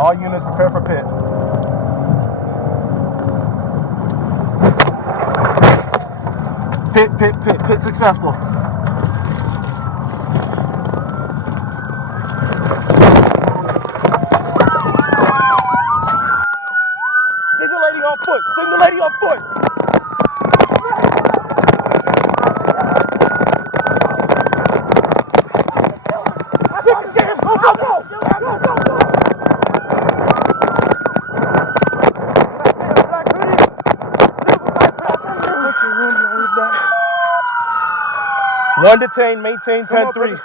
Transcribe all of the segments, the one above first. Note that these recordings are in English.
All units prepare for pit. Pit successful. Signaling on foot, signaling on foot. One detained, maintain 10-3.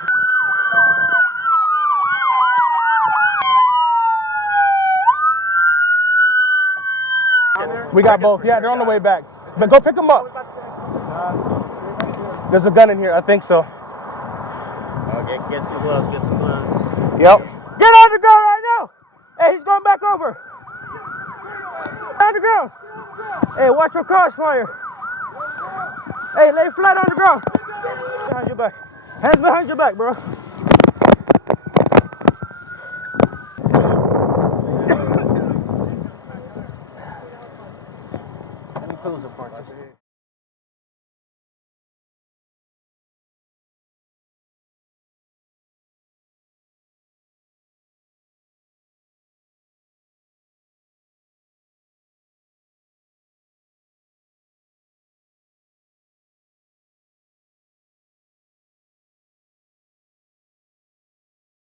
We got both. Yeah, they're on the way back. But go pick them up. There's a gun in here. I think so. Okay, get some gloves. Get some gloves. Yep. Get on the ground right now. Hey, he's going back over. On the ground. Hey, watch your crossfire. Hey, lay flat on the ground. Behind your back. Hands behind your back, bro.